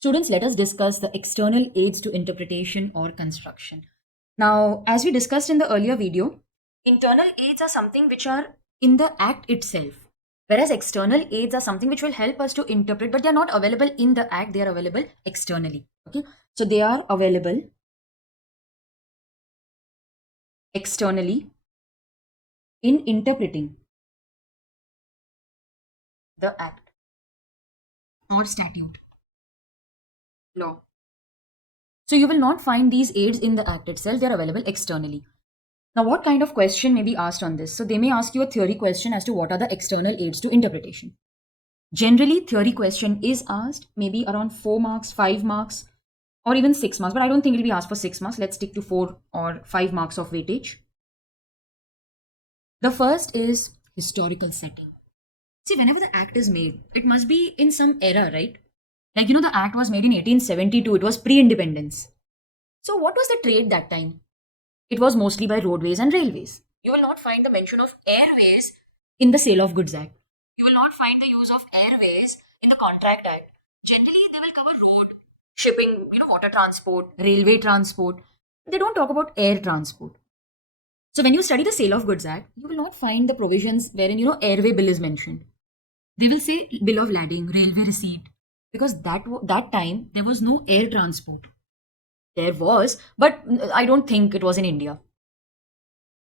Students, let us discuss the external aids to interpretation or construction. Now, as we discussed in the earlier video, internal aids are something which are in the act itself, whereas external aids are something which will help us to interpret, but they are not available in the act, they are available externally. Okay, so they are available externally in interpreting the act or statute, law. So you will not find these aids in the act itself, they are available externally. Now, what kind of question may be asked on this? So they may ask you a theory question as to what are the external aids to interpretation. Generally, theory question is asked maybe around 4 marks, 5 marks, or even 6 marks, but I don't think it will be asked for 6 marks. Let's stick to 4 or 5 marks of weightage. The first is historical setting. See, whenever the act is made, it must be in some era, right? Like, the act was made in 1872, it was pre-independence. So what was the trade that time? It was mostly by roadways and railways. You will not find the mention of airways in the Sale of Goods Act. You will not find the use of airways in the Contract Act. Generally, they will cover road, shipping, water transport, railway transport. They don't talk about air transport. So when you study the Sale of Goods Act, you will not find the provisions wherein, airway bill is mentioned. They will say bill of lading, railway receipt, because that time there was no air transport. There was, but I don't think it was in India.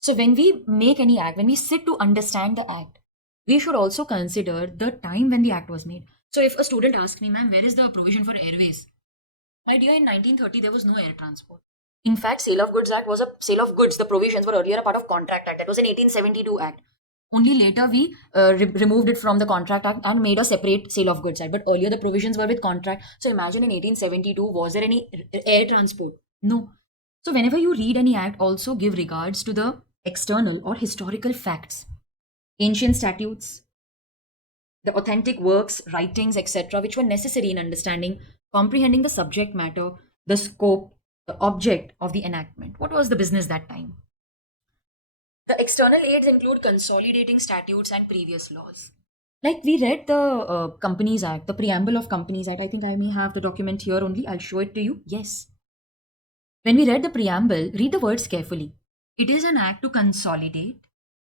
So when we make any act, when we sit to understand the act, we should also consider the time when the act was made. So if a student asks me, ma'am, where is the provision for airways? My dear, in 1930, there was no air transport. In fact, Sale of Goods Act was a sale of goods. The provisions were earlier a part of Contract Act. That was an 1872 Act. Only later we removed it from the Contract Act and made a separate Sale of Goods Act. But earlier the provisions were with contract. So imagine in 1872, was there any air transport? No. So whenever you read any act, also give regards to the external or historical facts, ancient statutes, the authentic works, writings, etc., which were necessary in understanding, comprehending the subject matter, the scope, the object of the enactment. What was the business that time? The external aids include consolidating statutes and previous laws. Like we read the Companies Act, the preamble of Companies Act. I think I may have the document here only. I'll show it to you. Yes. When we read the preamble, read the words carefully. It is an act to consolidate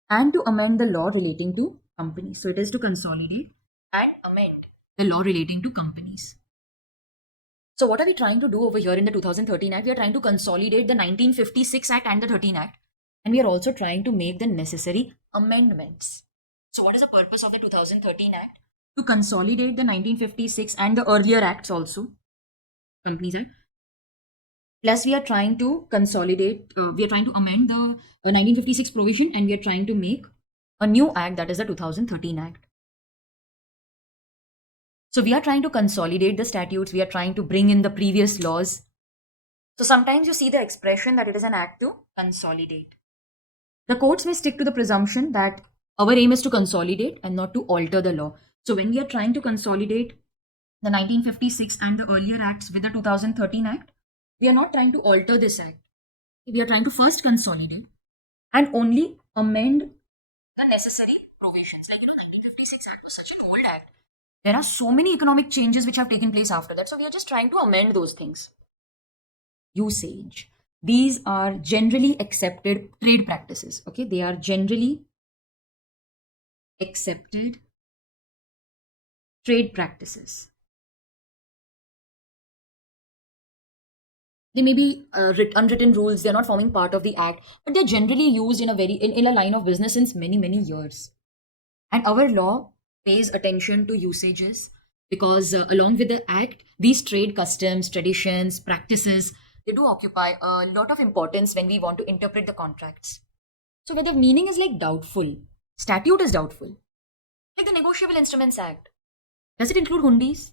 and to amend the law relating to companies. So it is to consolidate and amend the law relating to companies. So what are we trying to do over here in the 2013 Act? We are trying to consolidate the 1956 Act and the 13 Act. And we are also trying to make the necessary amendments. So what is the purpose of the 2013 Act? To consolidate the 1956 and the earlier acts also. Companies Act. Plus we are trying to consolidate, we are trying to amend the 1956 provision, and we are trying to make a new act, that is the 2013 Act. So we are trying to consolidate the statutes, we are trying to bring in the previous laws. So sometimes you see the expression that it is an act to consolidate. The courts may stick to the presumption that our aim is to consolidate and not to alter the law. So when we are trying to consolidate the 1956 and the earlier acts with the 2013 Act, we are not trying to alter this act. We are trying to first consolidate and only amend the necessary provisions. Like, 1956 Act was such an old act. There are so many economic changes which have taken place after that. So we are just trying to amend those things. Usage. These are generally accepted trade practices. Okay, they are generally accepted trade practices. They may be unwritten rules. They are not forming part of the act, but they are generally used in a line of business since many years. And our law pays attention to usages because along with the act, these trade customs, traditions, practices, they do occupy a lot of importance when we want to interpret the contracts. So where the meaning is like doubtful, statute is doubtful. Like the Negotiable Instruments Act. Does it include hundis?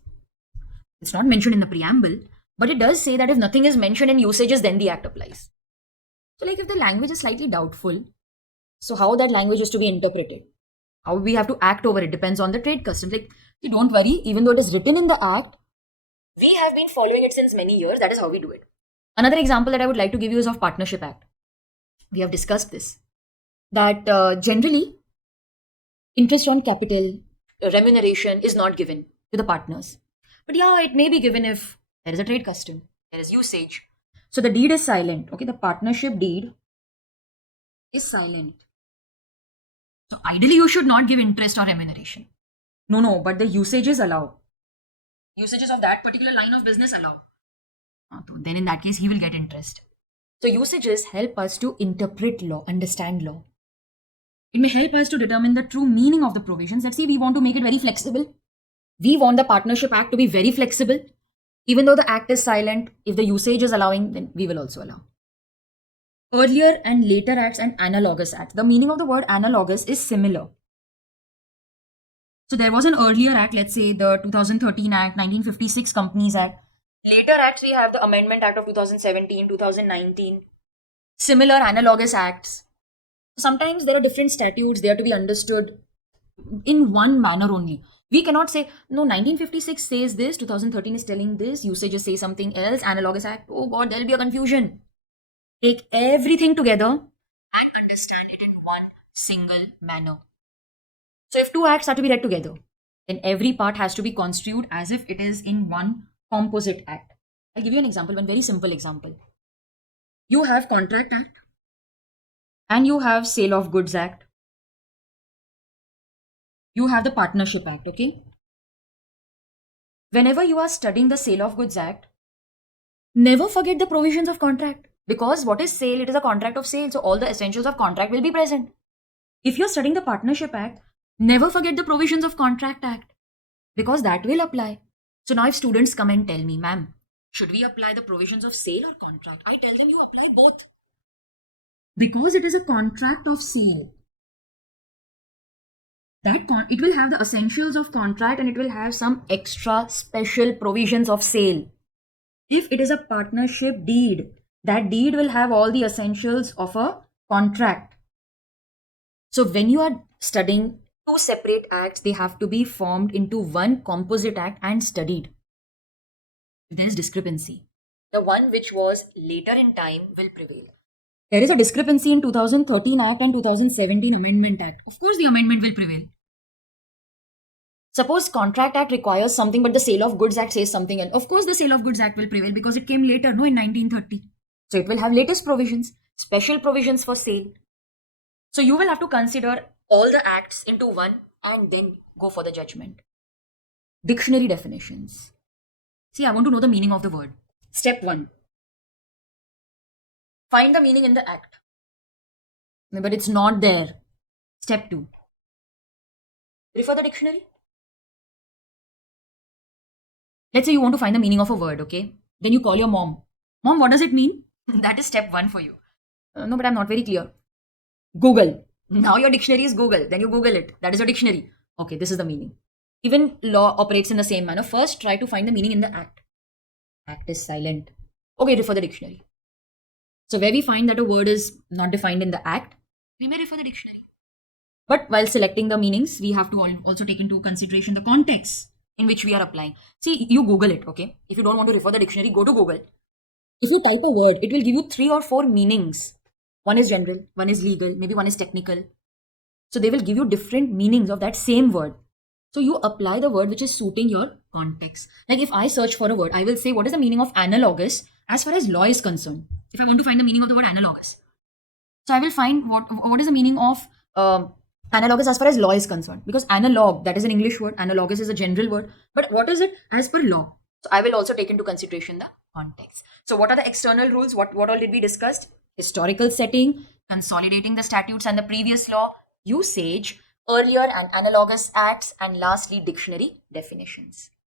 It's not mentioned in the preamble, but it does say that if nothing is mentioned in usages, then the act applies. So like if the language is slightly doubtful, so how that language is to be interpreted, how we have to act over it depends on the trade customs. Like, don't worry, even though it is written in the act, we have been following it since many years. That is how we do it. Another example that I would like to give you is of Partnership Act. We have discussed this. That generally, interest on capital, remuneration is not given to the partners. But yeah, it may be given if there is a trade custom, there is usage. So the deed is silent. Okay, the partnership deed is silent. So ideally, you should not give interest or remuneration. No, but the usages allow. Usages of that particular line of business allow. So then in that case, he will get interest. So usages help us to interpret law, understand law. It may help us to determine the true meaning of the provisions. Let's see, we want to make it very flexible. We want the Partnership Act to be very flexible. Even though the act is silent, if the usage is allowing, then we will also allow. Earlier and later acts and analogous acts. The meaning of the word analogous is similar. So there was an earlier act, let's say the 2013 Act, 1956 Companies Act. Later acts, we have the Amendment Act of 2017, 2019. Similar analogous acts. Sometimes there are different statutes, they are to be understood in one manner only. We cannot say, no, 1956 says this, 2013 is telling this, usages say something else, analogous act. Oh God, there will be a confusion. Take everything together and understand it in one single manner. So if two acts are to be read together, then every part has to be construed as if it is in one composite act. I'll give you an example, one very simple example. You have Contract Act and you have Sale of Goods Act. You have the Partnership Act, okay? Whenever you are studying the Sale of Goods Act, never forget the provisions of contract. Because what is sale? It is a contract of sale. So all the essentials of contract will be present. If you're studying the Partnership Act, never forget the provisions of Contract Act. Because that will apply. So now if students come and tell me, ma'am, should we apply the provisions of sale or contract? I tell them you apply both. Because it is a contract of sale. It will have the essentials of contract and it will have some extra special provisions of sale. If it is a partnership deed, that deed will have all the essentials of a contract. So when you are studying two separate acts, they have to be formed into one composite act and studied. There is discrepancy. The one which was later in time will prevail. There is a discrepancy in 2013 Act and 2017 Amendment Act. Of course, the amendment will prevail. Suppose Contract Act requires something, but the Sale of Goods Act says something else. Of course, the Sale of Goods Act will prevail because it came later, no, in 1930. So it will have latest provisions, special provisions for sale. So you will have to consider all the acts into one and then go for the judgment. Dictionary definitions. See, I want to know the meaning of the word. Step 1. Find the meaning in the act. But it's not there. Step 2. Refer the dictionary. Let's say you want to find the meaning of a word, okay? Then you call your mom. Mom, what does it mean? That is step 1 for you. No, but I'm not very clear. Google. Now your dictionary is Google. Then you Google it. That is your dictionary. Okay, this is the meaning. Even law operates in the same manner. First, try to find the meaning in the act. Act is silent. Okay, refer the dictionary. So where we find that a word is not defined in the act, we may refer the dictionary. But while selecting the meanings, we have to also take into consideration the context in which we are applying. See, you Google it, okay? If you don't want to refer the dictionary, go to Google. If you type a word, it will give you 3 or 4 meanings. One is general, one is legal, maybe one is technical. So they will give you different meanings of that same word. So you apply the word which is suiting your context. Like if I search for a word, I will say what is the meaning of analogous as far as law is concerned. If I want to find the meaning of the word analogous. So I will find what is the meaning of analogous as far as law is concerned. Because analog, that is an English word. Analogous is a general word. But what is it as per law? So I will also take into consideration the context. So what are the external rules? What all did we discuss? Historical setting, consolidating the statutes and the previous law, usage, earlier and analogous acts, and lastly, dictionary definitions.